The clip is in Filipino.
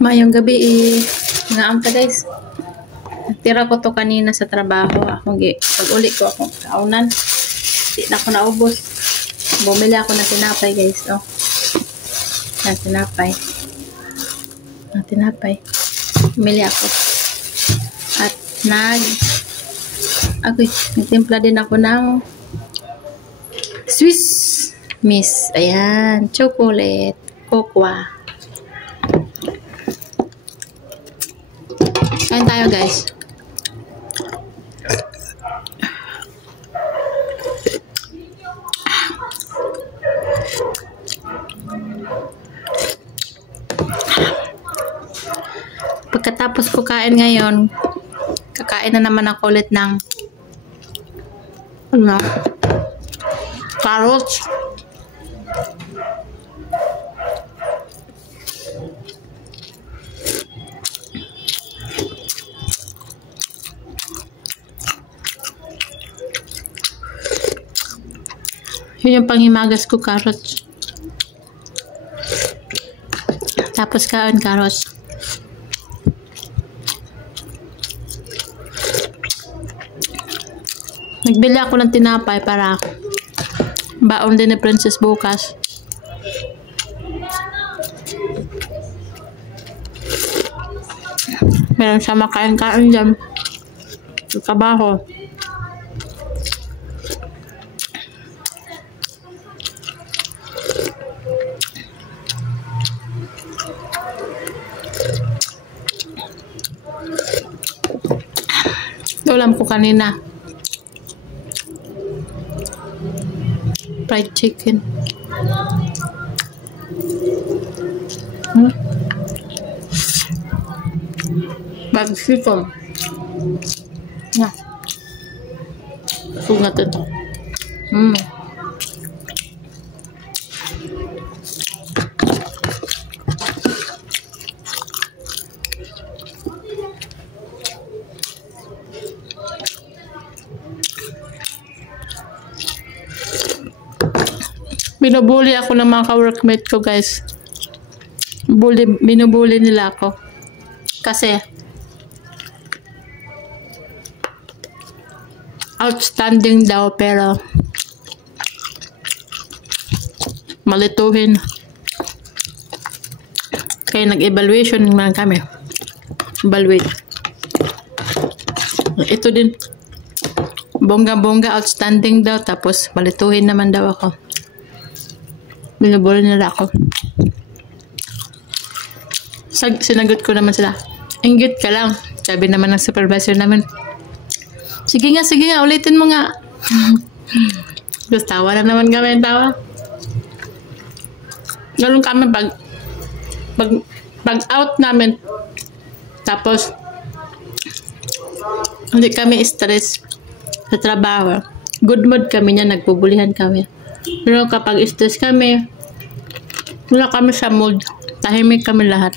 Mayong gabi nga amta guys. Tira ko to kanina sa trabaho. Pag uli ko akong kaunan. Di na ako naubos. Bumili ako ng tinapay guys. Oh. Yan, tinapay. Ang tinapay. Bumili ako. At nagtimpla din ako ng Swiss Miss. Ayan. Chocolate. Cocoa. Kain tayo guys. Pagkatapos ko kain ngayon, kakain na naman ako ulit ng carrots. Yun yung panghimagas ko, carrots. Tapos kain carrots. Nagbili ako ng tinapay para baon din ni Princess bukas. Meron siya makain-kain dyan sa trabaho. Ulam ko kanina. Fried chicken. Bag chicken. Nah. Sungat ito. Binubuli ako ng mga ka-workmate ko guys. Binubuli nila ako. Kasi outstanding daw pero malituhin. Kaya nag-evaluation naman kami. Evaluate. Ito din. Bongga-bongga outstanding daw tapos malituhin naman daw ako. Binubuli nila ako. Sinagot ko naman sila. Inggit ka lang. Sabi naman ng supervisor namin. Sige nga, ulitin mo nga. Tapos tawa na naman kami, tawa. Ganun kami pag out namin. Tapos hindi kami stress sa trabaho. Good mood kami niya, nagbubulihan kami. Pero kapag stress kami, wala kami sa mood. Tahimik kami lahat.